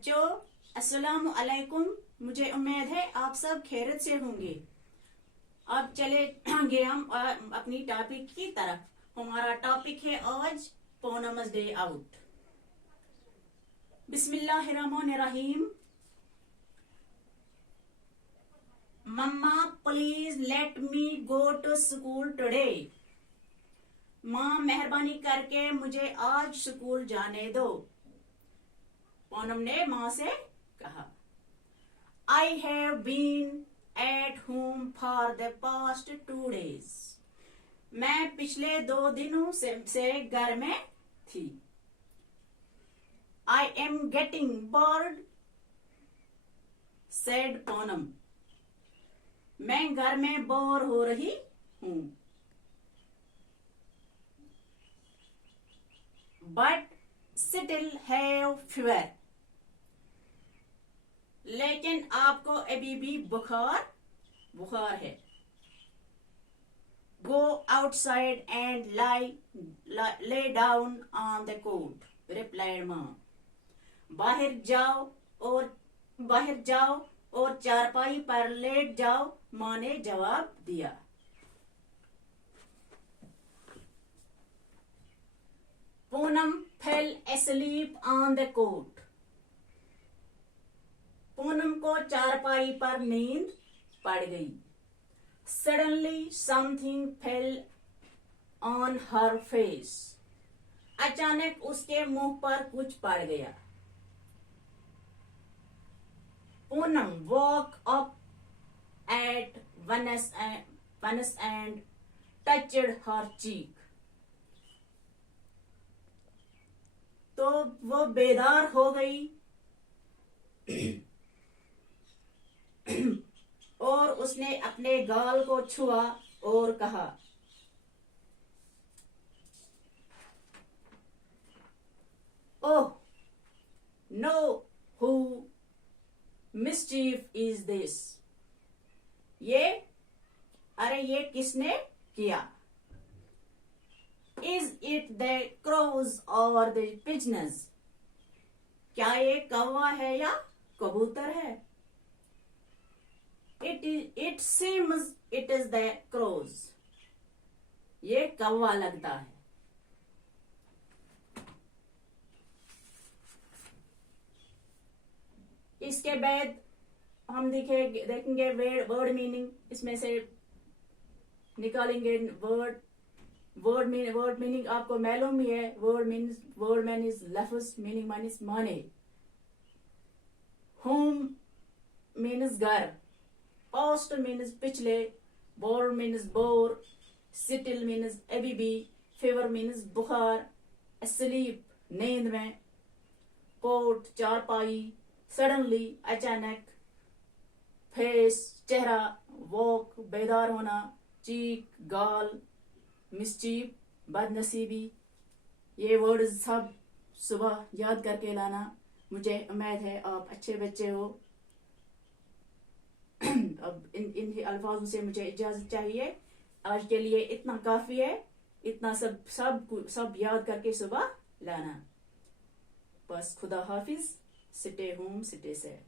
बच्चों, अस्सलामु अलैकुम। मुझे उम्मीद है आप सब खैरियत से होंगे। अब चलेंगे हम अपनी टॉपिक की तरफ। हमारा टॉपिक है आज पूनम's डे आउट। बिस्मिल्लाहिर्रहमानिर्रहीम। Mamma please let me go to school today. माँ मेहरबानी करके मुझे आज स्कूल जाने दो। पूनम ने माँ से कहा, I have been at home for the past 2 days. मैं पिछले 2 दिनों से घर में थी। I am getting bored, said Poonam. मैं घर में बोर हो रही हूँ। But still have fever. लेकिन आपको अभी भी बुखार है। Go outside and lay down on the cot, replied माँ। बाहर जाओ और चारपाई पर लेट जाओ, माँ ने जवाब दिया। Poonam fell asleep on the cot. Poonam को चारपाई पर नींद पड़ गई। Suddenly something fell on her face. अचानक उसके मुंह पर कुछ पड़ गया। Poonam woke up at once and touched her cheek. तो वो बेदार हो गई और उसने अपने गाल को छुआ और कहा, oh no, who mischief is this. ये किसने किया? इज इट द क्रोज और द पिजन्स। क्या ये कौवा है या कबूतर है? It seems it is the crows. ये कौवा लगता है। इसके बाद हम देखेंगे वर्ड मीनिंग। इसमें से निकालेंगे वर्ड मीनिंग। आपको मालूम ही है। वर्ड मीन्स लफ्ज, मीनिंग मीन्स माने। होम मीन्स घर, पास्ट मीन्स पिछले, बोर मीन्स बोर, सिटिल मीन्स अभी भी, फीवर मीन्स बुखार, स्लीप नींद में, कोट चारपाई, सडनली अचानक, फेस चेहरा, वॉक बेदार होना, चीक गाल, मिस्चीफ बदनसीबी। ये वर्ड सब सुबह याद करके लाना। मुझे उम्मीद है आप अच्छे बच्चे हो। अब इन अल्फाजों से मुझे इजाजत चाहिए। आज के लिए इतना काफी है। इतना सब याद करके सुबह लाना। बस खुदा हाफिज। Stay home, stay safe.